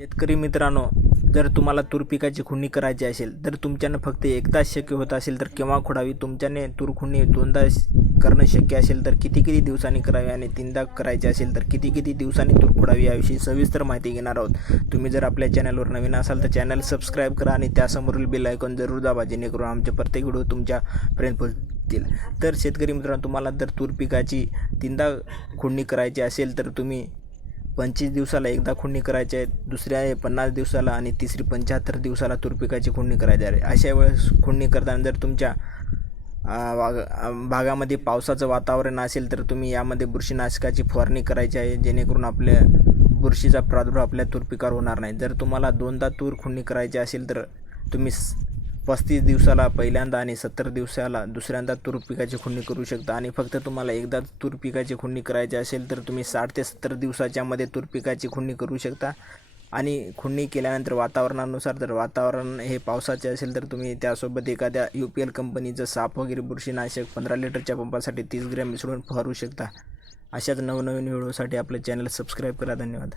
शेतकरी मित्रांनो जर तुम्हाला तूर पिकाची खुडणी करायची असेल तर तुमच्यानं फक्त एकदाच शक्य होत असेल तर केव्हा खोडावी? तुमच्याने तूर खुडणी दोनदा करणं शक्य असेल तर किती किती दिवसांनी करावी आणि तीनदा करायची असेल तर किती किती दिवसांनी तूर खोडावी याविषयी सविस्तर माहिती घेणार आहोत. तुम्ही जर आपल्या चॅनलवर नवीन असाल तर चॅनल सबस्क्राईब करा आणि त्यासमोरील बेल ऐकून जरूर दाबा जेणेकरून आमचे प्रत्येक व्हिडिओ तुमच्यापर्यंत पोहोचतील. तर शेतकरी मित्रांनो तुम्हाला जर तूर पिकाची तीनदा खुडणी करायची असेल तर तुम्ही पंचवीस दिवसाला एकदा खुडणी करायची आहे दुसऱ्या आहे पन्नास दिवसाला आणि तिसरी पंच्याहत्तर दिवसाला तूर पिकाची खुडणी करायची आहे. अशा वेळेस खुडणी करताना जर तुमच्या भागामध्ये पावसाचं वातावरण असेल तर तुम्ही यामध्ये बुरशीनाशकाची फवारणी करायची आहे जेणेकरून आपल्या बुरशीचा प्रादुर्भाव आपल्या तूर पिकावर होणार नाही. जर तुम्हाला दोनदा तूर खुडणी करायची असेल तर तुम्ही स- पस्तीस दिवसाला पहिल्यांदा आणि सत्तर दिवसाला दुसऱ्यांदा तूर पिकाची खुडणी करू शकता. आणि फक्त तुम्हाला एकदा तूर पिकाची खुडणी करायची असेल तर तुम्ही साठ ते सत्तर दिवसाच्यामध्ये तूर पिकाची खुडणी करू शकता. आणि खुंडणी केल्यानंतर वातावरणानुसार जर वातावरण हे पावसाचे असेल तर तुम्ही त्यासोबत एखाद्या यू पी एल कंपनीचं साप वगैरे बुरशीनाशक पंधरा लिटरच्या पंपासाठी तीस ग्रॅम मिसळून फवारू शकता. अशाच नवनवीन व्हिडिओसाठी आपलं चॅनल सबस्क्राईब करा. धन्यवाद.